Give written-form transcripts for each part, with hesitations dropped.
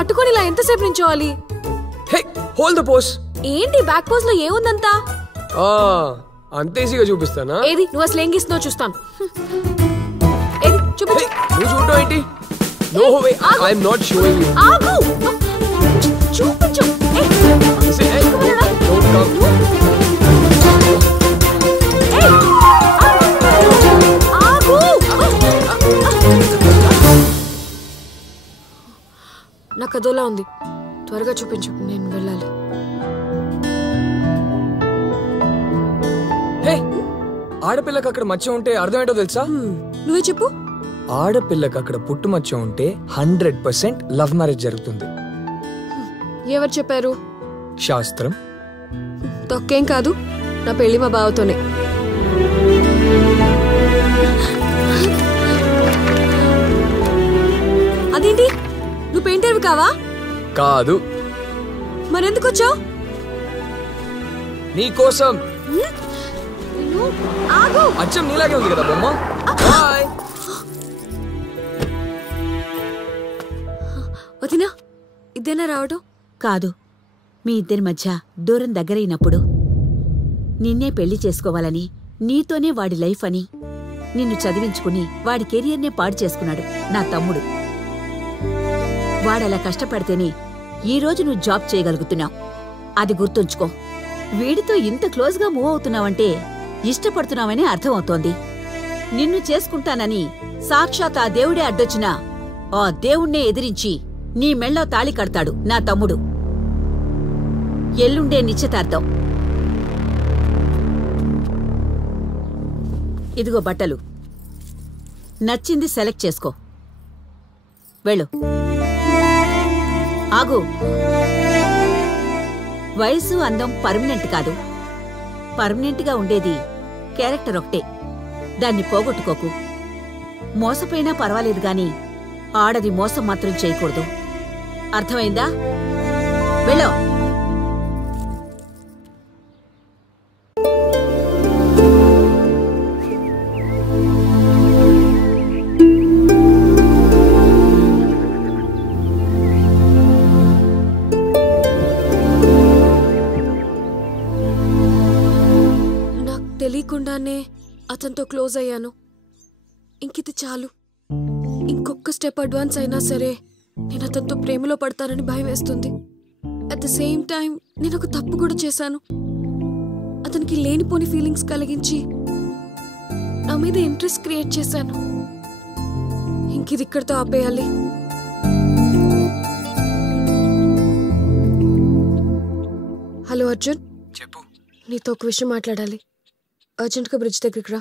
పట్టుకొని ఇలా ఎంతసేపు నించోవాలి? హే హోల్డ్ ద పోస్. ఏంటి బ్యాక్ పోజ్ లో ఏముందంతా? అంతే ఈజీగా చూపిస్తానా? ఏది నువ్వు అసలు ఏం గీస్తున్నావు చూస్తాను. ఏది చూపించు. నువ్వు చూడటం ఏంటి? No way, I am not showing you. ఆగు, చూపించు. నాకు అదోలా ఉంది, త్వరగా చూపించు, నేను వెళ్ళాలి. ఆడపిల్లకి అక్కడ మచ్చ ఉంటే అర్థం ఏంటో తెలుసా? నువ్వే చెప్పు. ఆడపిల్లకి అక్కడ పుట్టు మచ్చ ఉంటే 100% లవ్ మ్యారేజ్ జరుగుతుంది. ఎవరు చెప్పారు? శాస్త్రం. తొక్కేం కాదు, నా పెళ్లి మా బావతోనే. అదేంటి, నువ్వు పెయింటర్వి కావా? కాదు. మరెందుకు వచ్చావు? నీకోసం. ఆగు. అచ్చం నీలాగే ఉంది కదా బొమ్మ. బాయ్. వదినా, ఇదేనా రావడం? కాదు, మీ ఇద్దరి మధ్య దూరం దగ్గరైనప్పుడు నిన్నే పెళ్లి చేసుకోవాలని, నీతోనే వాడి లైఫ్ అని నిన్ను చదివించుకుని వాడి కెరియర్నే పాడు చేసుకున్నాడు నా తమ్ముడు. వాడలా కష్టపడితేనే ఈరోజు నువ్వు జాబ్ చేయగలుగుతున్నావు. అది గుర్తుంచుకో. వీడితో ఇంత క్లోజ్గా మూవ్ అవుతున్నావంటే ఇష్టపడుతున్నావని అర్థమవుతోంది. నిన్ను చేసుకుంటానని సాక్షాత్ ఆ దేవుడే అడ్డొచ్చినా ఆ దేవుణ్ణే ఎదిరించి నీ మెళ్ళో తాళి కడతాడు నా తమ్ముడు. ఎల్లుండే నిశ్చితార్థం. ఇదిగో బట్టలు, నచ్చింది సెలెక్ట్ చేసుకో. వెళ్ళు. ఆగు. వయసు అందం పర్మనెంట్ కాదు, పర్మనెంట్గా ఉండేది క్యారెక్టర్ ఒకటే. దాన్ని పోగొట్టుకోకు. మోసపోయినా పర్వాలేదు గాని ఆడది మోసం మాత్రం చేయకూడదు. అర్థమైందా? వెళ్ళు. తెలియకుండానే అతనితో క్లోజ్ అయ్యాను. ఇంకిది చాలు. ఇంకొక స్టెప్ అడ్వాన్స్ అయినా సరే నేను అతనితో ప్రేమలో పడతానని భయం వేస్తుంది. అట్ ద సేమ్ టైం నేను ఒక తప్పు కూడా చేశాను. అతనికి లేనిపోని ఫీలింగ్స్ కలిగించి నా మీద ఇంట్రెస్ట్ క్రియేట్ చేశాను. ఇంకిది ఇక్కడితో ఆపేయాలి. హలో అర్జున్, చెప్పు. నీతో ఒక విషయం మాట్లాడాలి. అర్జెంట్గా బ్రిడ్జ్ దగ్గరికి రా.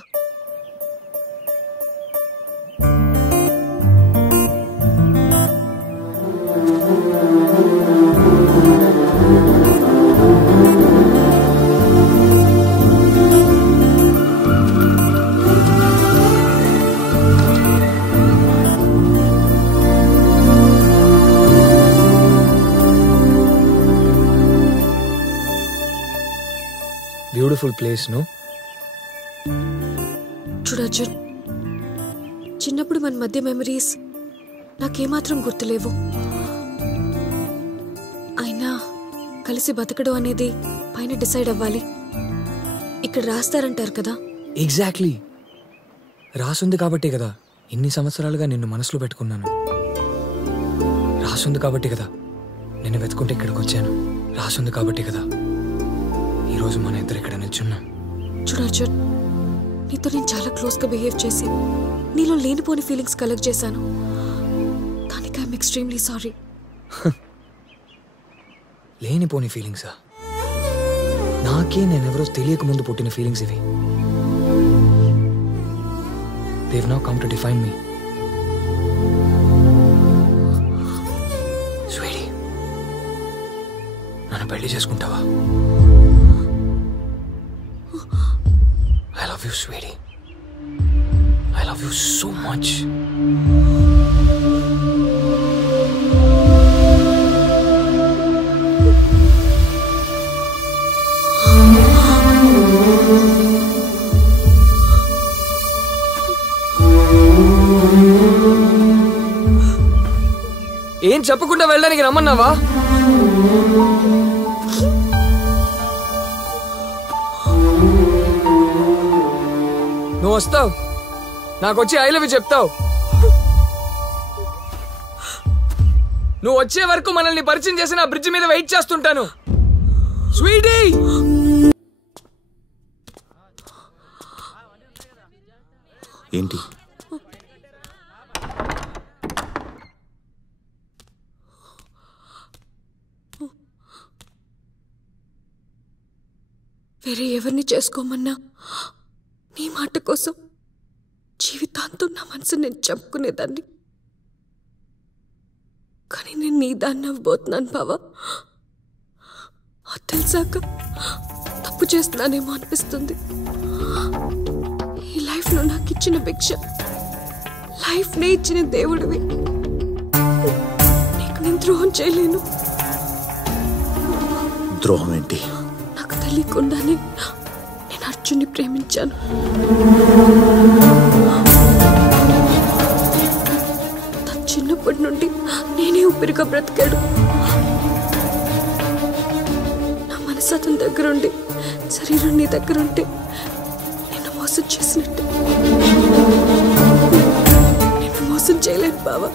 Beautiful place no? చూడు అర్జున్, చిన్నప్పుడు మన మధ్య మెమరీస్ నాకేమాత్రం గుర్తులేవు. అయినా కలిసి బతకడం అనేది పైన డిసైడ్ అవ్వాలి. ఇక్కడ రాస్తారంటారు కదా. ఎగ్జాక్ట్లీ, రాసుంది కాబట్టే కదా ఇన్ని సంవత్సరాలుగా నిన్ను మనసులో పెట్టుకున్నాను. రాసుంది కాబట్టి కదా నిన్ను వెతుకుంటే ఇక్కడికి వచ్చాను. రాసుంది కాబట్టి కదా ఈరోజు మన ఇద్దరు ఇక్కడ నిల్చున్నాం. చూడు అర్జున్, నీతో నేను చాలా క్లోజ్గా బిహేవ్ చేసి నీలో లేనిపోని ఫీలింగ్స్ కలెక్ట్ చేశాను. దానికి ఐఎమ్ ఎక్స్ట్రీమ్లీ సారీ. లేనిపోని ఫీలింగ్సా? నాకే నేనెవరో తెలియక ముందు పుట్టిన ఫీలింగ్స్ ఇవి. They've now come to define me. Sweetie, నన్ను పెళ్లి చేసుకుంటావా? I love you, sweetie. I love you so much. ఏం చెప్పకుండా వెళ్ళడానికి రమ్మన్నావా? నువ్వు వస్తావు, నాకు వచ్చి ఐ లవ్ యు చెప్తావు. నువ్వు వచ్చే వరకు మనల్ని పరిచయం చేసిన ఆ బ్రిడ్జ్ మీద వెయిట్ చేస్తుంటాను. స్వీటీ, ఏంటి వేరే ఎవరిని చేసుకోమన్నా నీ మాట కోసం జీవితాంతం నా మనసు నేను చంపుకునేదాన్ని. కానీ నేను నీ దాన్ని అవ్వబోతున్నాను బావా. తెలిసాక తప్పు చేస్తున్నానేమో అనిపిస్తుంది. ఈ లైఫ్లో నాకు ఇచ్చిన భిక్ష, లైఫ్నే ఇచ్చిన దేవుడివి. నీకు నేను ద్రోహం చేయలేను. ద్రోహం ఏంటి? నాకు తెలియకుండానే నేను అర్జున్ని ప్రేమించాను. తను చిన్నప్పటి నుండి నేనే ఊపిరిగా బ్రతికాడు. నా మనసు అతని దగ్గరుండి శరీరం నీ దగ్గరుంటే నిన్ను మోసం చేసినట్టు. నిన్ను మోసం చేయలేను బావా.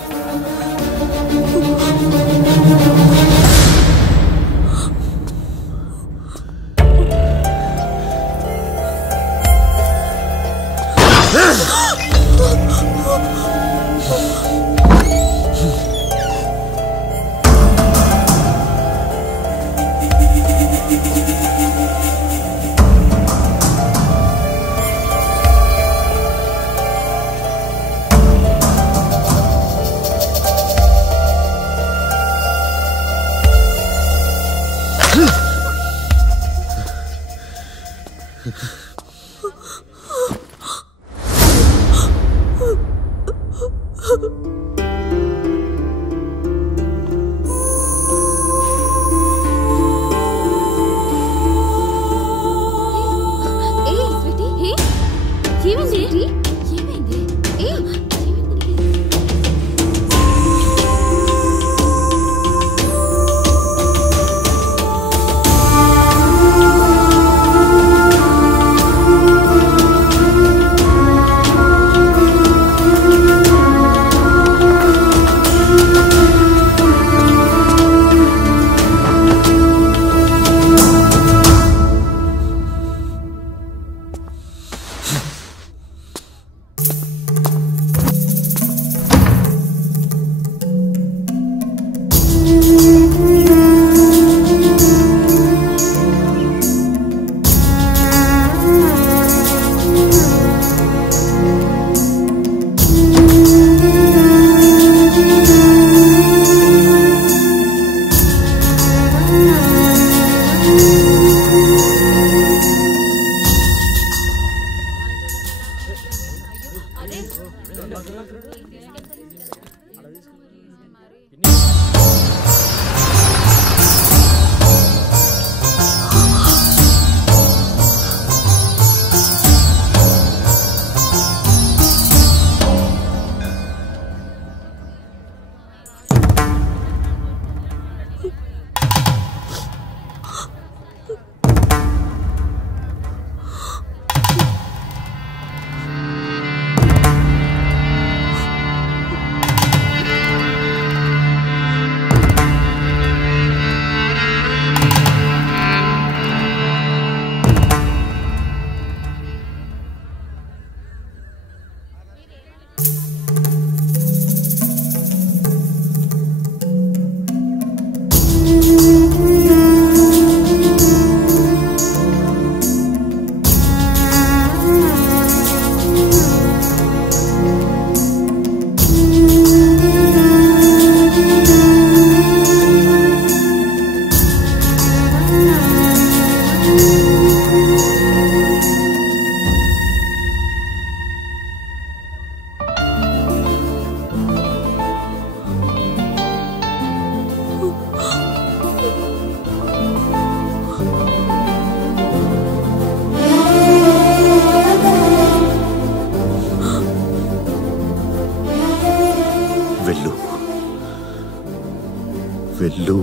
వెళ్ళు.